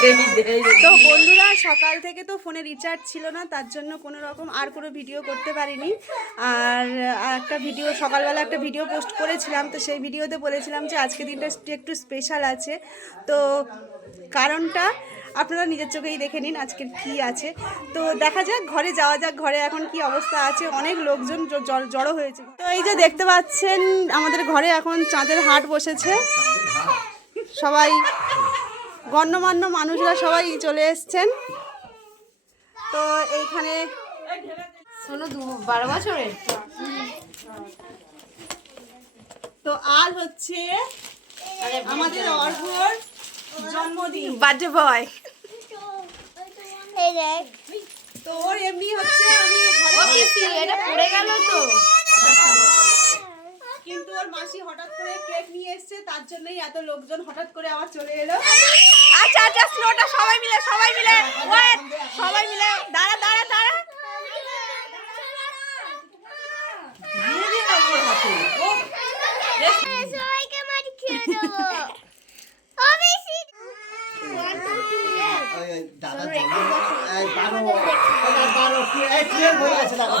তো বন্ধুরা, সকাল থেকে তো ফোনে রিচার্জ ছিল না, তার জন্য কোনো রকম আর কোনো ভিডিও করতে পারিনি। আর একটা ভিডিও সকালবেলা একটা ভিডিও পোস্ট করেছিলাম, তো সেই ভিডিওতে বলেছিলাম যে আজকে দিনটা একটু স্পেশাল আছে। তো কারণটা আপনারা নিজের চোখেই দেখে নিন আজকের কি আছে। তো দেখা যাক, ঘরে যাওয়া যাক। ঘরে এখন কি অবস্থা আছে, অনেক লোকজন জড়ো হয়েছে। তো এই যে দেখতে পাচ্ছেন, আমাদের ঘরে এখন চাঁদের হাট বসেছে। সবাই গণ্যমান্য মানুষরা সবাই চলে এসছেন। তো এইখানে শোনো 12 বছরের তো আজ হচ্ছে আমাদের অর্ঘ্যর জন্মদিন, বার্থডে বয়। তো ওর এমনি হচ্ছে আমি এটা পড়ে গেল তো, কিন্তু ওর মাসি হঠাৎ করে কেক নিয়ে এসেছে, তার জন্যই এত লোকজন হঠাৎ করে আবার চলে এলো। আচ্ছা আচ্ছা, স্লোটা সবাই মিলে ওয়েট, সবাই মিলে দাঁড়া দাঁড়া দাঁড়া। সবাইকে মাটি খেয়ে দেবো। দাদা এই বারো ট্রেন হয়ে গেছে দাদা,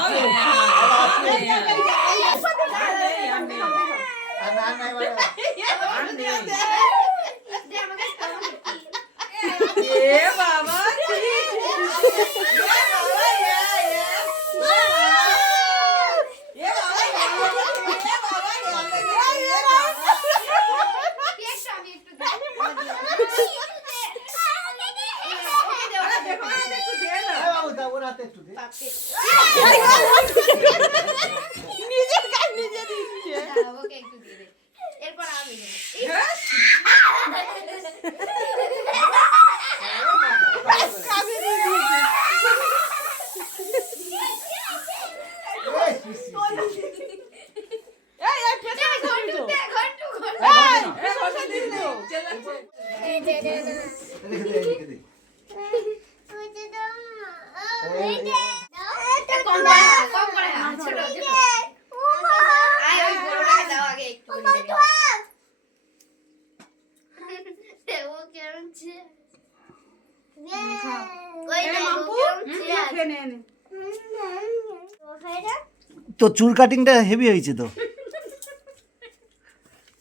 তো চুল কাটিংটা হেভি হয়েছে তো,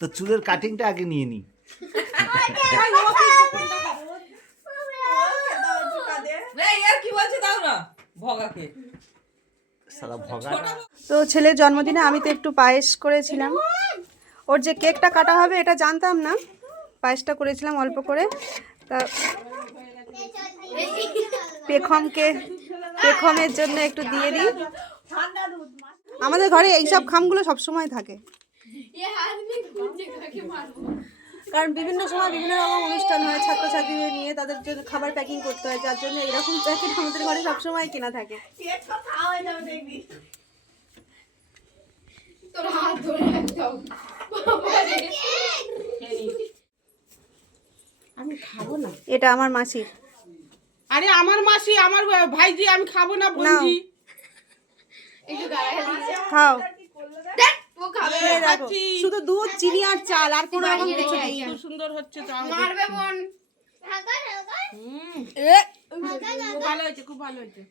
তো চুলের কাটিংটা আগে নিয়ে নি। তো ছেলের জন্মদিনে আমি তো একটু পায়েস করেছিলাম। ওর যে কেকটা কাটা হবে এটা জানতাম না, পায়েসটা করেছিলাম অল্প করে। তা পেখমের জন্য একটু দিয়ে দিই। আমাদের ঘরে এইসব খামগুলো সবসময় থাকে, কারণ বিভিন্ন সময় বিভিন্ন রকম অনুষ্ঠান হয়, ছাত্রছাত্রীদের নিয়ে তাদের জন্য খাবার প্যাকিং করতে হয়, যার জন্য এরকম প্যাকেট আমাদের ঘরে সবসময় কেনা থাকে। আমি খাবো না, এটা আমার মাসির। আরে আমার মাসি, আমার ভাইজি, আমি খাবো না বোনজি। খাও, শুধু দুধ, চিনি আর চাল, আর কোনো রকম কিছু নেই। খুব সুন্দর হচ্ছে তো, মারবে বোন। ভালো হয়েছে, খুব ভালো হয়েছে।